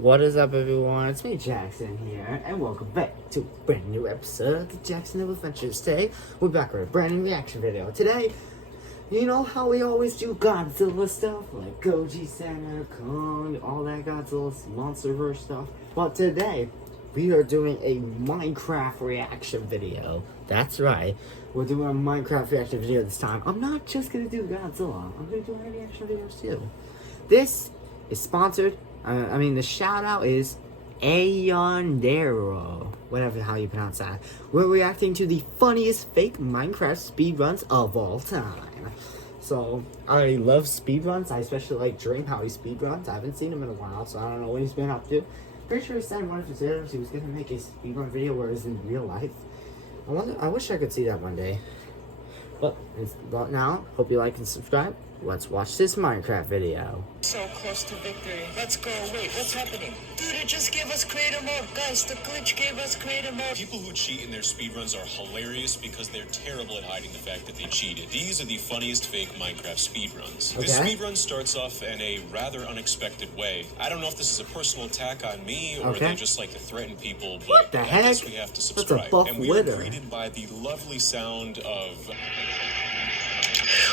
What is up, everyone? It's me, Jaxson here, and welcome back to a brand new episode of the Jaxson Adventures. Today, we're back with a brand new reaction video. Today, you know how we always do Godzilla stuff, like Goji Center, Kong, all that Godzilla Monsterverse stuff. But today, we are doing a Minecraft reaction video. That's right, we're doing a Minecraft reaction video this time. I'm not just gonna do Godzilla, I'm gonna do other reaction videos too. This is sponsored. The shout out is Ayondero, whatever how you pronounce that. We're reacting to the funniest fake Minecraft speedruns of all time. So, I love speedruns. I especially like Dream how he speedruns. I haven't seen him in a while, so I don't know what he's been up to. Pretty sure he said in one of his videos he was going to make a speedrun video where it's in real life. I wish I could see that one day. But now, hope you like and subscribe. Let's watch this Minecraft video. So close to victory. Let's go. Wait, what's happening? Dude, it just gave us creative mode. Guys, the glitch gave us creative mode. People who cheat in their speedruns are hilarious because they're terrible at hiding the fact that they cheated. These are the funniest fake Minecraft speedruns. Okay. This speedrun starts off in a rather unexpected way. I don't know if this is a personal attack on me or they just like to threaten people, but what the heck? I guess we have to subscribe. That's a buff and we are winner. greeted by the lovely sound of...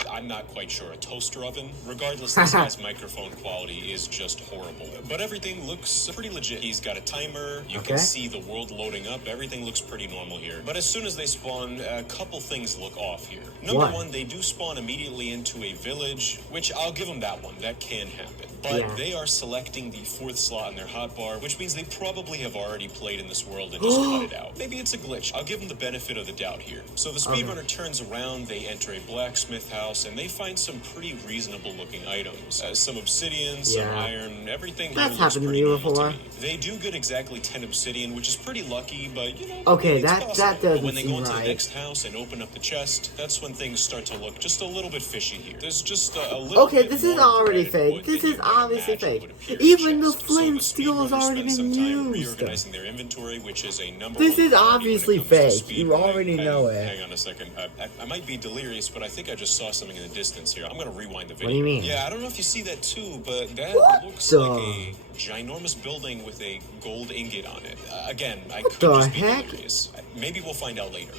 I'm not quite sure, a toaster oven? Regardless, this guy's microphone quality is just horrible. But everything looks pretty legit. He's got a timer, you can see the world loading up, everything looks pretty normal here. But as soon as they spawn, a couple things look off here. Number one, they do spawn immediately into a village, which I'll give them that one, that can happen. But they are selecting the 4th slot in their hotbar, which means they probably have already played in this world and just cut it out. Maybe it's a glitch. I'll give them the benefit of the doubt here. So the speedrunner turns around, they enter a blacksmith house, and they find some pretty reasonable looking items. Some obsidian, some iron, everything here looks pretty normal to me. They do get exactly 10 obsidian, which is pretty lucky, but you know, that doesn't but when they go seem into right. the next house and open up the chest, that's when things start to look just a little bit fishy here. There's just a little bit this is more already bread fake. wood This than is you might obviously imagine fake. would appear in Even the chests. flint So steel has speedrunners already spend been some time used. reorganizing their inventory, which is a number This one is priority obviously when it comes to fake. You speedrunning. already know it. Hang on a second. I might be delirious, but I think I just saw something in the distance here. I'm gonna rewind the video. What do you mean? Yeah, I don't know if you see that too, but that looks the- like a ginormous building with a gold ingot on it. Again, I What could the just be heck? delirious. Maybe we'll find out later.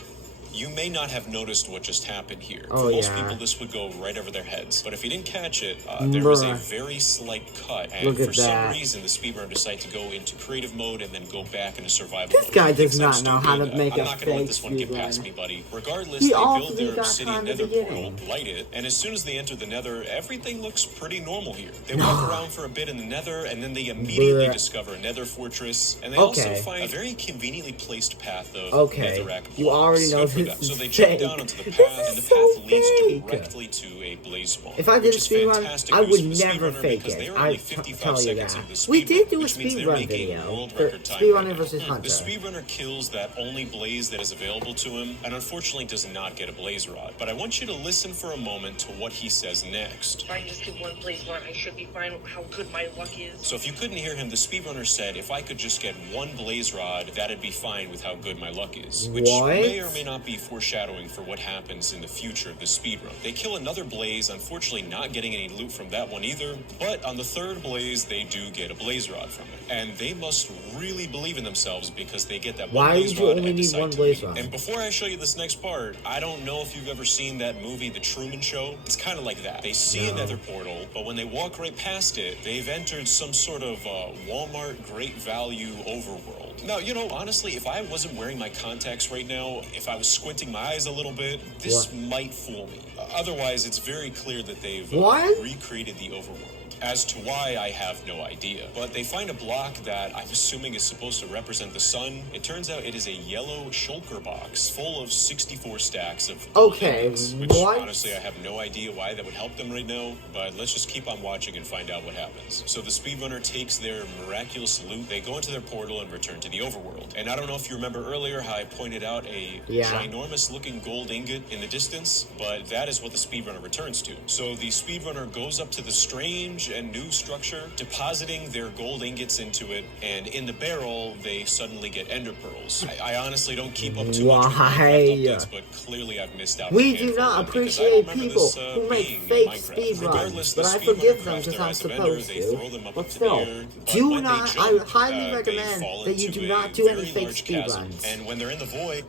You may not have noticed what just happened here. Oh, For most yeah. people, this would go right over their heads. But if you didn't catch it, there was a Bruh. very slight cut. And Look at for some that. reason, the speedrunner decided to go into creative mode and then go back into survival This mode. guy He does thinks I'm not know how to stupid. make I'm a not gonna let fake this one get past speedrun. me, buddy. Regardless, He they also build their got obsidian caught in the nether beginning. portal, light it, and as soon as they enter the nether, everything looks pretty normal here. They walk around for a bit in the nether, and then they immediately discover a nether fortress, and they also find a very conveniently placed path of netherrack blocks. You already know Good for this them. So is they jump fake. down onto the This path, and the is path so leads fake. directly to a blaze spawn. If I did which a is speedrun, fantastic I news would for the never speedrunner fake because it. they are I only 55 tell you seconds that. into the We speedrun, did do a which means they're speedrun making video world for record time Speedrunner right now. versus Hunter. The speedrunner kills that only blaze that is available to him, and unfortunately does not get a blaze rod. But I want you to listen for a moment to what he says next. If I can just get one blaze rod, I should be fine with how good my luck is. So if you couldn't hear him, the speedrunner said, if I could just get one blaze rod, that'd be fine with how good my luck is. Which may or may not be foreshadowing for what happens in the future of the speedrun. They kill another blaze, unfortunately not getting any loot from that one either, but on the 3rd blaze, they do get a blaze rod from it. And they must really believe in themselves because they get that one blaze rod and decide one to blaze leave. rod? And before I show you this next part, I don't know if you've ever seen that movie, The Truman Show. It's kind of like that. They see a nether portal, but when they walk right past it, they've entered some sort of Walmart great value overworld. Now, you know, honestly, if I wasn't wearing my contacts right now, if I was squinting my eyes a little bit, this might fool me. Otherwise, it's very clear that they've recreated the overworld. As to why, I have no idea. But they find a block that I'm assuming is supposed to represent the sun. It turns out it is a yellow shulker box full of 64 stacks of ingots, which honestly I have no idea why that would help them right now, but let's just keep on watching and find out what happens. So the speedrunner takes their miraculous loot, they go into their portal and return to the overworld. And I don't know if you remember earlier how I pointed out a ginormous looking gold ingot in the distance, but that is what the speedrunner returns to. So the speedrunner goes up to the strange strange and new structure, depositing their gold ingots into it, and in the barrel, they suddenly get ender pearls. I honestly don't keep up too much with Minecraft updates, but clearly I've missed out. We do not appreciate people who make fake speedruns, but I forgive them because I'm supposed to. But still, do not, I highly recommend that you do not do any fake speedruns. And when they're in the void,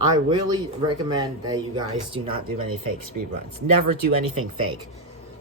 I really recommend that you guys do not do any fake speedruns. Never do anything fake.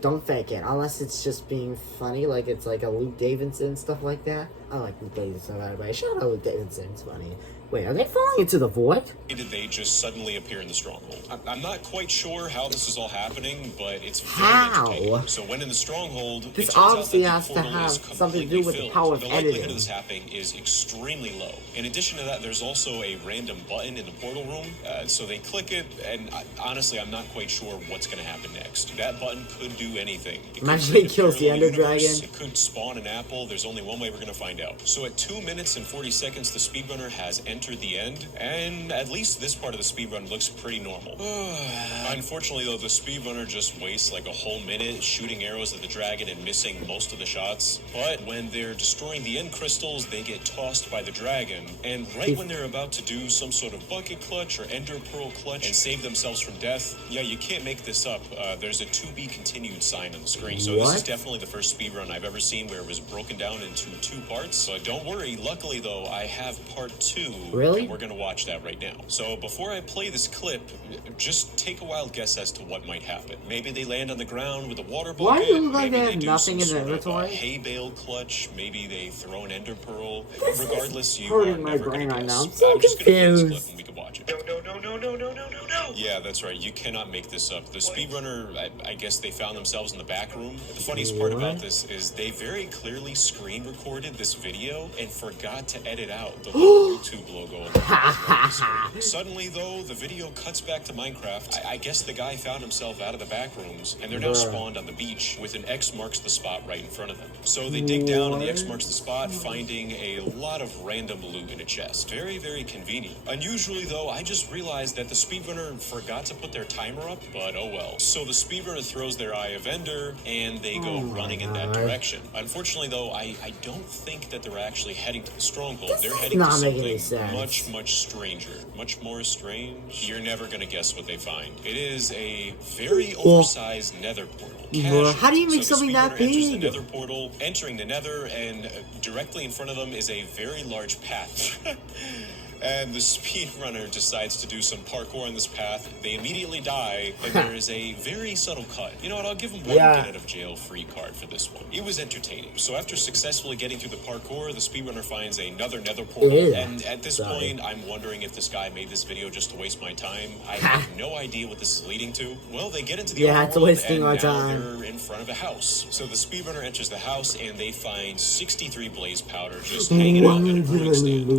Don't fake it, unless it's just being funny, like it's like a Luke Davidson, stuff like that. I like Luke Davidson, by the way. Shout out Luke Davidson, it's funny. Wait, are they falling into the void? did they just suddenly appear in the stronghold? I'm not quite sure how this is all happening, but it's very entertaining. So when in the stronghold, this obviously has to have something to do with the power of editing. The likelihood of this happening is extremely low. In addition to that, there's also a random button in the portal room, so they click it, and honestly, I'm not quite sure what's going to happen next. That button could do anything. Imagine he kills the Ender Dragon. It could spawn an apple. There's only one way we're going to find out. So at 2 minutes and 40 seconds, the speedrunner has entered the end, and at least this part of the speedrun looks pretty normal. Unfortunately, though, the speedrunner just wastes like a whole minute shooting arrows at the dragon and missing most of the shots. But when they're destroying the end crystals, they get tossed by the dragon, and right when they're about to do some sort of bucket clutch or ender pearl clutch and save themselves from death, yeah, you can't make this up. There's a to be continued sign on the screen. So this is definitely the first speedrun I've ever seen where it was broken down into 2 parts. But don't worry, luckily though, I have part 2. Really? And we're gonna watch that right now. So before I play this clip, just take a wild guess as to what might happen. Maybe they land on the ground with a water bucket. Why do you look like maybe they have nothing in their inventory? Hay bale clutch. Maybe they throw an ender pearl. This Regardless, you hurting are my never brain gonna right guess. now. I'm so just gonna play this clip confused. and we can watch it. No. Yeah, that's right. You cannot make this up. The speedrunner, I guess they found themselves in the back room. The funniest part about this is they very clearly screen recorded this video and forgot to edit out the little YouTube logo on the screen. Suddenly, though, the video cuts back to Minecraft. I guess the guy found himself out of the back rooms, and they're now spawned on the beach with an X marks the spot right in front of them. So they dig down, and the X marks the spot, finding a lot of random loot in a chest. Very, very convenient. Unusually, though, I just realized that the speedrunner forgot to put their timer up, but oh well. So the speedrunner throws their Eye of Ender, and they go running in that direction. Unfortunately, though, I don't think that they're actually heading to the stronghold. They're heading to something much, much stranger. Much more strange. You're never gonna guess what they find. It is a very oversized nether portal. How do you make something that big? Enters the nether portal, entering the nether, and directly in front of them is a very large path. And the speedrunner decides to do some parkour on this path. They immediately die, and there is a very subtle cut. You know what? I'll give him one get out of jail free card for this one. It was entertaining. So after successfully getting through the parkour, the speedrunner finds another nether portal. And at this point, I'm wondering if this guy made this video just to waste my time. I have no idea what this is leading to. Well, they get into the overworld, and now they're in front of a house. So the speedrunner enters the house, and they find 63 blaze powder just hanging out in a brewing stand.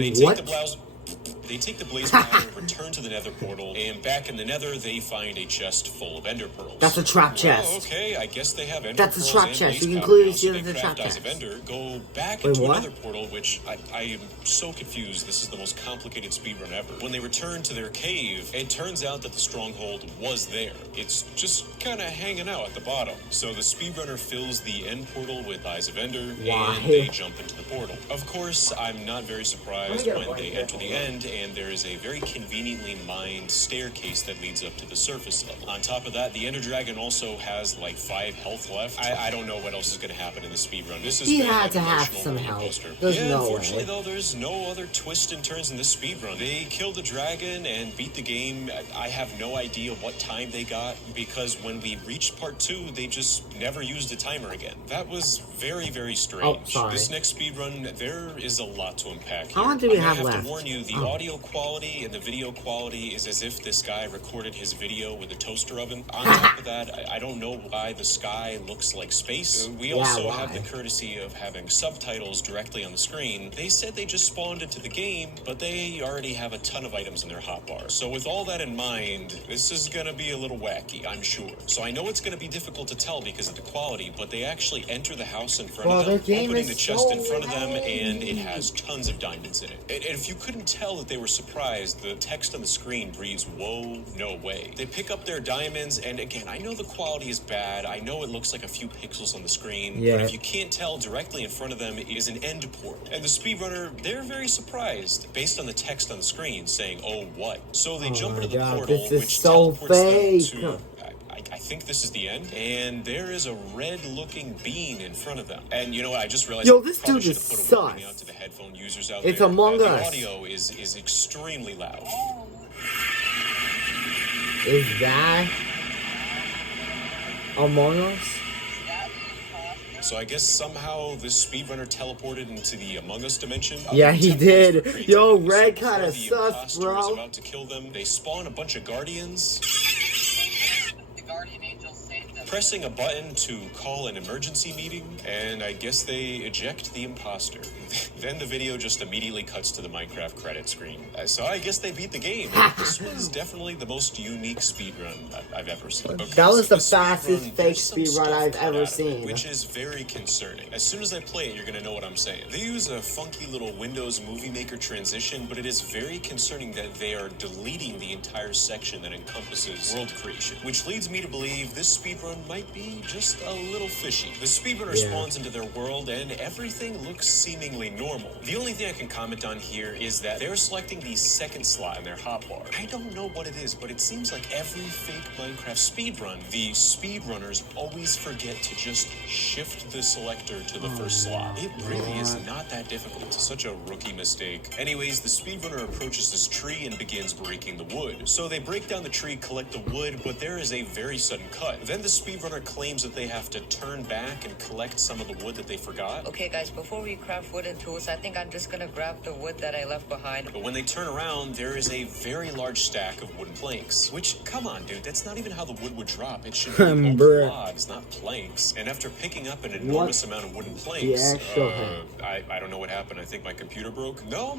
They take the blaze powder, return to the nether portal, and back in the nether, they find a chest full of ender pearls. That's a trap chest. Okay, I guess they have ender pearls. That's a trap chest. You can now, clearly so see they the trap craft Eyes chest. of Ender, go back into another portal, which I am so confused. This is the most complicated speedrun ever. When they return to their cave, it turns out that the stronghold was there. It's just kind of hanging out at the bottom. So the speedrunner fills the end portal with Eyes of Ender, and they jump into the portal. Of course, I'm not very surprised when they enter the end, and there is a very conveniently mined staircase that leads up to the surface level. On top of that, the Ender Dragon also has like 5 health left. I don't know what else is going to happen in the speedrun. This is he had to have some health. Unfortunately, though, there's no other twists and turns in this speedrun. They killed the dragon and beat the game. I have no idea what time they got, because when we reached part 2, they just never used a timer again. That was very, very strange. This next speedrun, there is a lot to unpack here. How long do we have left? I left? have to warn you, the audio quality and the video quality is as if this guy recorded his video with a toaster oven. On top of that, I don't know why the sky looks like space. We also have the courtesy of having subtitles directly on the screen. They said they just spawned into the game, but they already have a ton of items in their hotbar. So with all that in mind, this is gonna be a little wacky, I'm sure. So I know it's gonna be difficult to tell because of the quality, but they actually enter the house in front of them, opening the chest in front of them, and it has tons of diamonds in it. And if you couldn't tell that they they were surprised, the text on the screen reads, "Whoa, no way." They pick up their diamonds, and again, I know the quality is bad. I know it looks like a few pixels on the screen, but if you can't tell, directly in front of them is an end portal. And the speedrunner, they're very surprised, based on the text on the screen, saying, "Oh, what?" So they jump into the portal, which teleports them to... I think this is the end, and there is a red-looking bean in front of them. And you know what? I just realized this dude is sus. Out to the headphone users out it's there. Among Us. The audio is extremely loud. Is that Among Us? So I guess somehow this speedrunner teleported into the Among Us dimension. Yeah, he did. Yo, Red kinda sus, bro. About to kill them. They spawn a bunch of guardians. Pressing a button to call an emergency meeting, and I guess they eject the imposter. Then the video just immediately cuts to the Minecraft credit screen. So I guess they beat the game. This was definitely the most unique speedrun I've ever seen. Okay, that was so the fastest fake speedrun I've ever seen. Which is very concerning. As soon as I play it, you're gonna know what I'm saying. They use a funky little Windows Movie Maker transition, but it is very concerning that they are deleting the entire section that encompasses world creation, which leads me to believe this speedrun might be just a little fishy. The speedrunner spawns into their world and everything looks seemingly normal. The only thing I can comment on here is that they're selecting the second slot in their hotbar. I don't know what it is, but it seems like every fake Minecraft speedrun, the speedrunners always forget to just shift the selector to the first slot. It really is not that difficult. It's such a rookie mistake. Anyways, the speedrunner approaches this tree and begins breaking the wood. So they break down the tree, collect the wood, but there is a very sudden cut. Then the speedrunner claims that they have to turn back and collect some of the wood that they forgot. Okay guys, before we craft wooden tools, I think I'm just gonna grab the wood that I left behind. But when they turn around, there is a very large stack of wooden planks. Which, come on dude, that's not even how the wood would drop. It should be whole logs, not planks. And after picking up an enormous amount of wooden planks, I don't know what happened. I think my computer broke. No,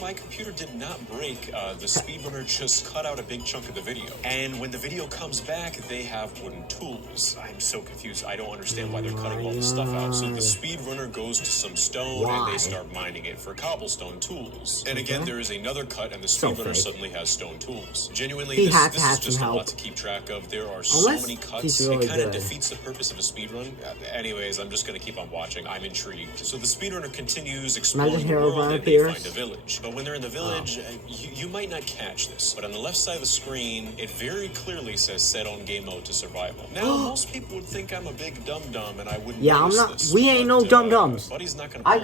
my computer did not break. The speedrunner just cut out a big chunk of the video. And when the video comes back, they have wooden tools. I'm so confused. I don't understand why they're cutting all this stuff out. So the speedrunner goes to some stone and they start mining it for cobblestone tools. And again, there is another cut and the speedrunner suddenly has stone tools. Genuinely, this is just a lot to keep track of. There are so many cuts. It kind of defeats the purpose of a speedrun. Anyways, I'm just going to keep on watching. I'm intrigued. So the speedrunner continues exploring the world and they find a village. But when they're in the village, you might not catch this, but on the left side of the screen, it very clearly says set on game mode to survival. Now, most people would think I'm a big dum-dum and I wouldn't notice this. We ain't no dum-dums. Buddy's not gonna I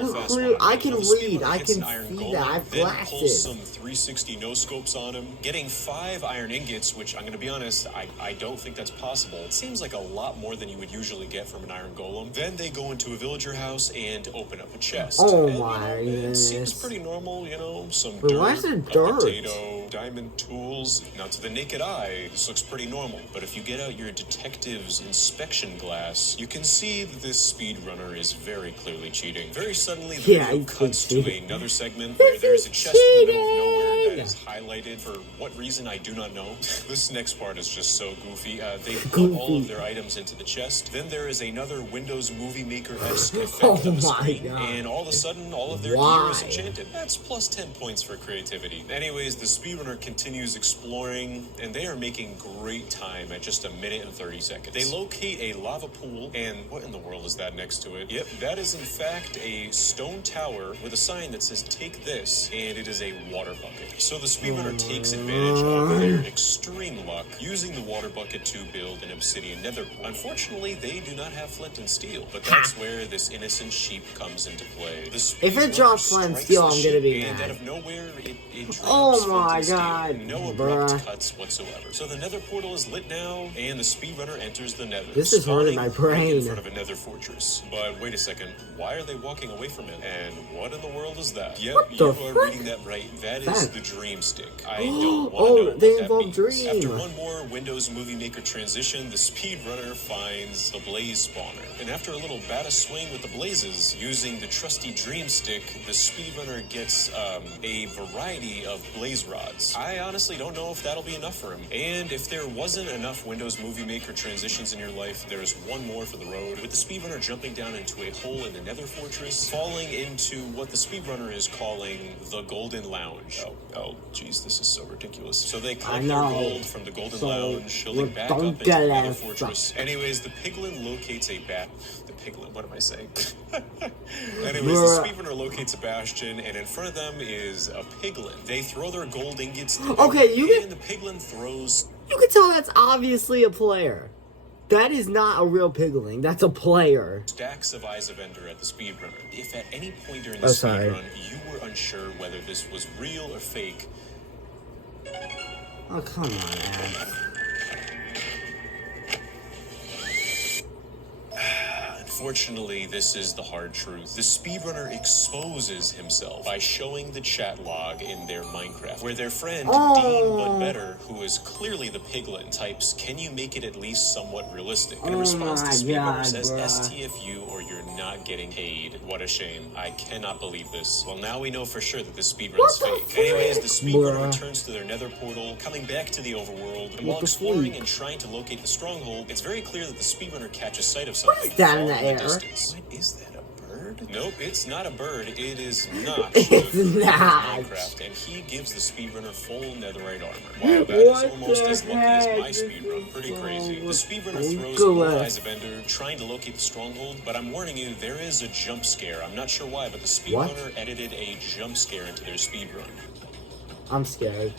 can read, I can see that. I've then pulls some 360 no-scopes on him, getting 5 iron ingots, which I'm gonna be honest, I don't think that's possible. It seems like a lot more than you would usually get from an iron golem. Then they go into a villager house and open up a chest. Oh and, my goodness. It seems pretty normal, you know, some but dirt, why is there a dirt? potato, diamond tools. Now to the naked eye, this looks pretty normal, but if you get out your detective's inspection glass, you can see that this speedrunner is very clearly cheating. Very suddenly, the video cuts to another segment where there's a chest in the middle of nowhere that is highlighted for what reason I do not know. This next part is just so goofy. They put all of their items into the chest. Then there is another Windows Movie Maker-esque effect on the screen, and all of a sudden, all of their gear is enchanted. That's plus 10 points for creativity. Anyways, the speedrunner continues exploring, and they are making great time at just 1 minute and 30 seconds. They locate a lava pool, and what in the world is that next to it? Yep, that is in fact a stone tower with a sign that says take this, and it is a water bucket. So the speedrunner takes advantage of their extreme luck, using the water bucket to build an obsidian nether portal. Unfortunately, they do not have flint and steel, but that's where this innocent sheep comes into play. If it drops flint and steel, I'm gonna be and mad. out of nowhere, it drops oh my flint and god. steel. No abrupt cuts whatsoever. So the nether portal is lit now, and the speedrunner enters the nether. This is hurting my brain. In front of a nether fortress. But wait a second, why are they walking away from it? And what in the world is that? Yep, you are reading that right. That is the dream stick. I don't want to know what that means. Dream. After one more Windows Movie Maker transition, the speedrunner finds the blaze spawner. And after a little bata swing with the blazes, using the trusty dream stick, the speedrunner gets a variety of blaze rods. I honestly don't know if that'll be enough for him. And if there wasn't enough Windows Movie Maker transitions in your life, there's one more for the road, with the speedrunner jumping down into a hole in the nether fortress, falling into what the speedrunner is calling the Golden Lounge. well, geez, this is so ridiculous. So they I collect their know. gold from the Golden So, Lounge, shielding back up don't into get the Nether it. Fortress. Anyways, the piglin locates a what am I saying? Anyways, the speedrunner locates a bastion, and in front of them is a piglin. They throw their gold ingots in, Okay, and the piglin throws... You can tell that's obviously a player. That is not a real piglin. That's a player. Stacks of Eyes of Ender at the speedrunner. If at any point during the speedrun you were unsure whether this was real or fake... Oh, come on, man. Unfortunately, this is the hard truth. The speedrunner exposes himself by showing the chat log in their Minecraft, where their friend, Dean But Better, who is clearly the piglin, types, "Can you make it at least somewhat realistic?" In response, the speedrunner says, "STFU or you're not getting paid." What a shame. I cannot believe this. Well, now we know for sure that this speedrun's fake. Anyways, the speedrunner returns to their nether portal, coming back to the overworld, and while exploring and trying to locate the stronghold, it's very clear that the speedrunner catches sight of something. What is that in the air? Distance. What is that, a bird? Nope, it's not a bird. It is not. It's not. Minecraft, and he gives the speedrunner full netherite armor. Wow, that is almost as lucky as my speedrun. Pretty crazy. The speedrunner throws the Eyes of Ender, trying to locate the stronghold, but I'm warning you, there is a jump scare. I'm not sure why, but the speedrunner edited a jump scare into their speedrun. I'm scared.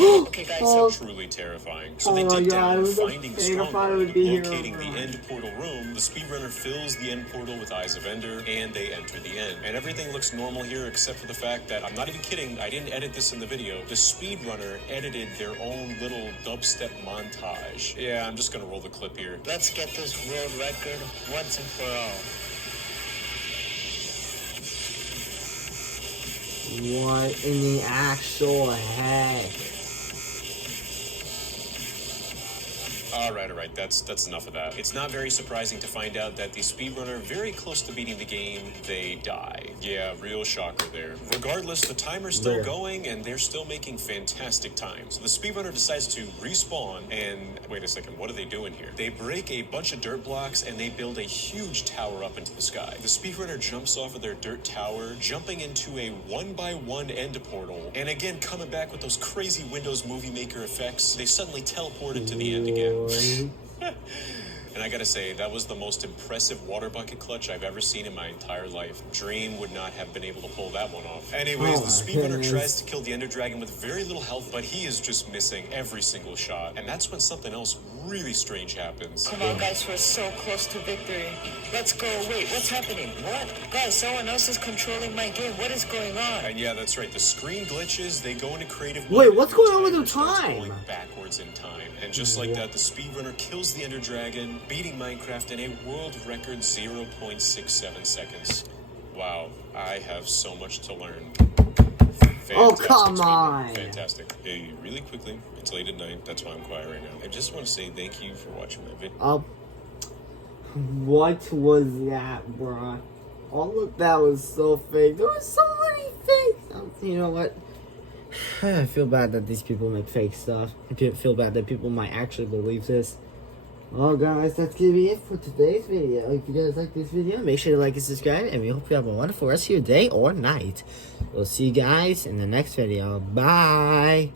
Okay, guys, so Truly terrifying. So they dig down, finding the stronghold, locating the end portal room. The speedrunner fills the end portal with Eyes of Ender, and they enter the end. And everything looks normal here, except for the fact that, I'm not even kidding, I didn't edit this in the video. The speedrunner edited their own little dubstep montage. Yeah, I'm just gonna roll the clip here. let's get this world record once and for all. What in the actual heck? Alright, that's enough of that. It's not very surprising to find out that the speedrunner, very close to beating the game, they die. Yeah, real shocker there. Regardless, the timer's still going, and they're still making fantastic time. So the speedrunner decides to respawn, and wait a second, what are they doing here? They break a bunch of dirt blocks, and they build a huge tower up into the sky. The speedrunner jumps off of their dirt tower, jumping into a 1x1 end portal, and again, coming back with those crazy Windows Movie Maker effects, they suddenly teleport into the end again. And I gotta say, that was the most impressive water bucket clutch I've ever seen in my entire life. Dream would not have been able to pull that one off. Anyways, the speedrunner tries to kill the Ender Dragon with very little health, but he is just missing every single shot. And that's when something else really strange happens. Come on, guys, we're so close to victory. Let's go. Wait, what's happening? What? Guys, someone else is controlling my game. What is going on? And yeah, that's right. The screen glitches. They go into creative Wait, mode, what's and going on with timer the starts time? Going backwards in time. And just like that, the speedrunner kills the Ender Dragon, beating Minecraft in a world record 0.67 seconds. Wow, I have so much to learn. Oh, come on. Fantastic. Hey, really quickly, it's late at night, that's why I'm quiet right now. I just want to say thank you for watching my video. What was that, bruh? All of that was so fake. There were so many fakes. You know what? I feel bad that these people make fake stuff. I feel bad that people might actually believe this. Well, guys, that's gonna be it for today's video. If you guys like this video, make sure to like and subscribe, and we hope you have a wonderful rest of your day or night. We'll see you guys in the next video. Bye!